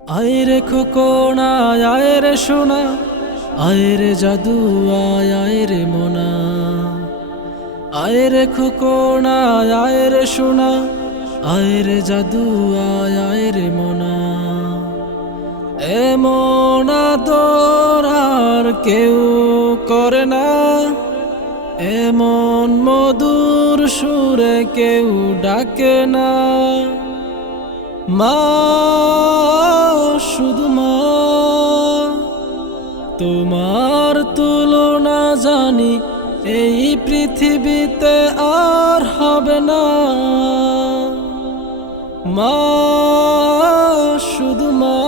আয় রে খোকনা আয় রে সোনা, আয় রে জাদু আয় রে মোনা। আয় রে খোকনা আয় রে সোনা, আয় রে জাদু আয় রে মোনা। এমন আদর আর কেউ করে না, এমন মধুর সুরে কেউ ডাকে না। মা, শুধু মা, তোমার তুলনা জানি এই পৃথিবীতে আর হবে না। মা, শুধু মা,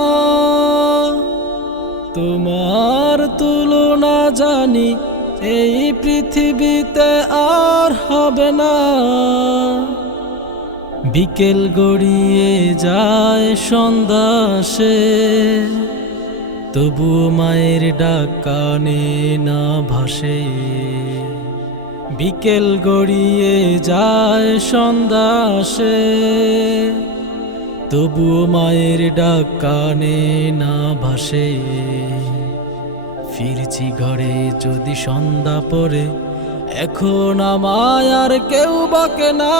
তোমার তুলনা জানি এই পৃথিবীতে আর হবে না। বিকেল গড়িয়ে যায় সন্ধ্যা আসে, তবুও মায়ের ডাক কানে না ভাসে। বিকেল গড়িয়ে যায় সন্ধ্যা আসে, তবুও মায়ের ডাক কানে না ভাসে। ফিরছি ঘরে যদি সন্ধ্যা পড়ে, এখন আমায় আর কেউ বাকে না।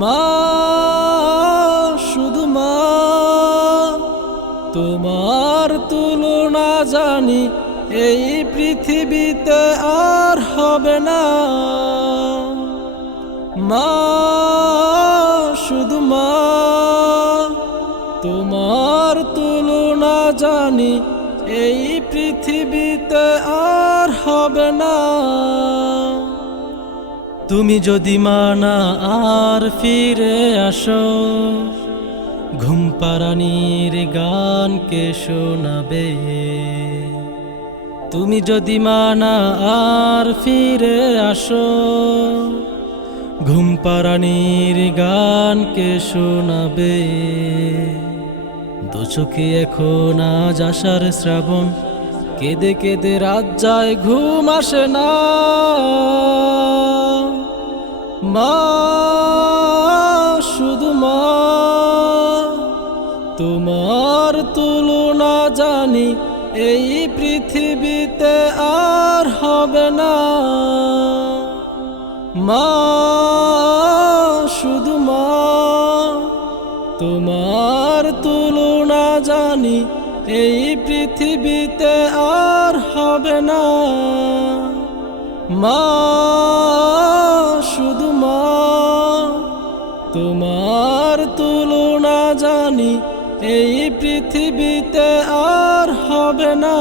মা, শুধু মা, তোমার তুলনা জানি এই পৃথিবীতে আর হবে না। মা, শুধু মা, তোমার তুলনা জানি এই পৃথিবীতে আর হবে না। তুমি যদি মানা আর ফিরে আসো, ঘুম পাড়ানির গানকে শোনাবে। তুমি যদি মানা আর ফিরে আসো, ঘুম পাড়ানির গানকে শোনাবে। দু চোখে এখন আজ আষাঢ় শ্রাবণ, কেঁদে কেঁদে রাত যায় ঘুম আসে না। মা, শুধু মা, তোমার তুলনা জানি এই পৃথিবীতে আর হবে না। মা, শুধু মা, তোমার তুলনা জানি এই পৃথিবীতে আর হবে না। মা, শুধু মা, তোমার তুলনা জানি এই পৃথিবীতে আর হবে না।